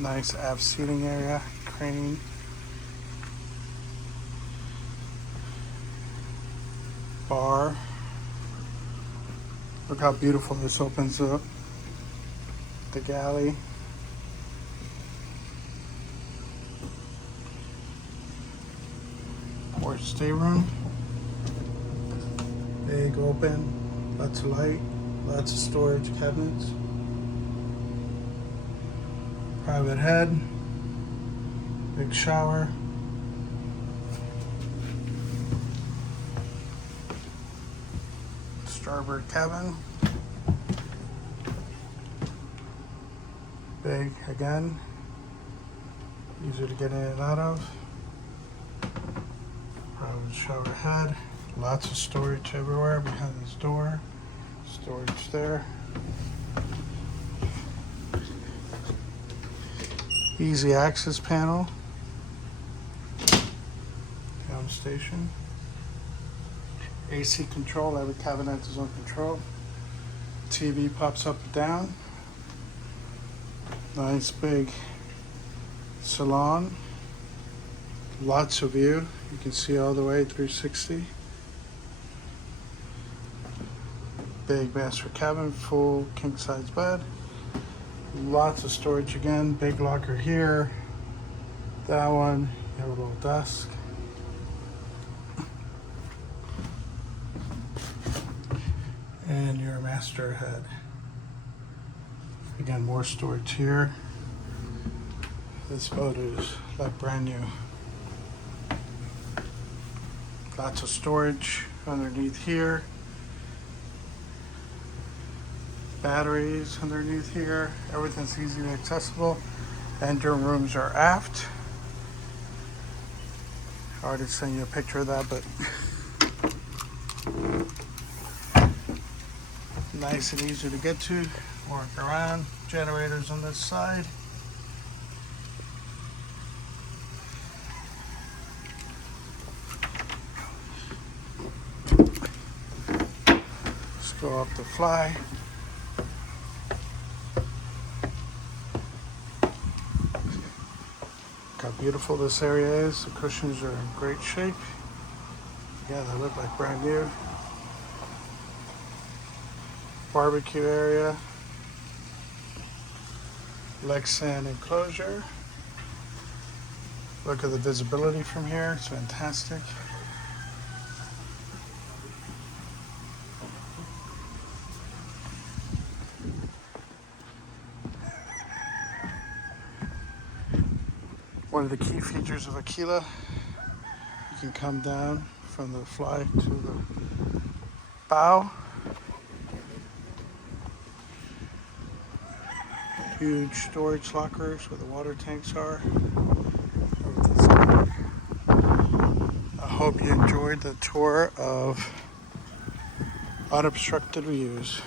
Nice aft seating area, crane. Bar. Look how beautiful this opens up. The galley. More stateroom. Big open, lots of light, lots of storage cabinets. Private head. Big shower. Starboard cabin. Big again. Easier to get in and out of. Private shower head. Lots of storage everywhere behind this door. Storage there. Easy access panel. Down station. AC control, every cabinet has its own control. TV pops up and down. Nice big salon. Lots of view. You can see all the way 360. Big master cabin, full king size bed. Lots of storage again. Big locker here. That one, you have a little desk. And your master head. Again, more storage here. This boat is like brand new. Lots of storage underneath here. Batteries underneath here. Everything's easily accessible. Engine rooms are aft. I already sent you a picture of that, but nice and easy to get to. Work around. Generators on this side. Let's go up the fly. Look how beautiful this area is. The cushions are in great shape. Yeah, they look like brand new. Barbecue area. Leg sand enclosure. Look at the visibility from here. It's fantastic. One of the key features of Aquila, you can come down from the fly to the bow. Huge storage lockers where the water tanks are. I hope you enjoyed the tour of Unobstructed Views.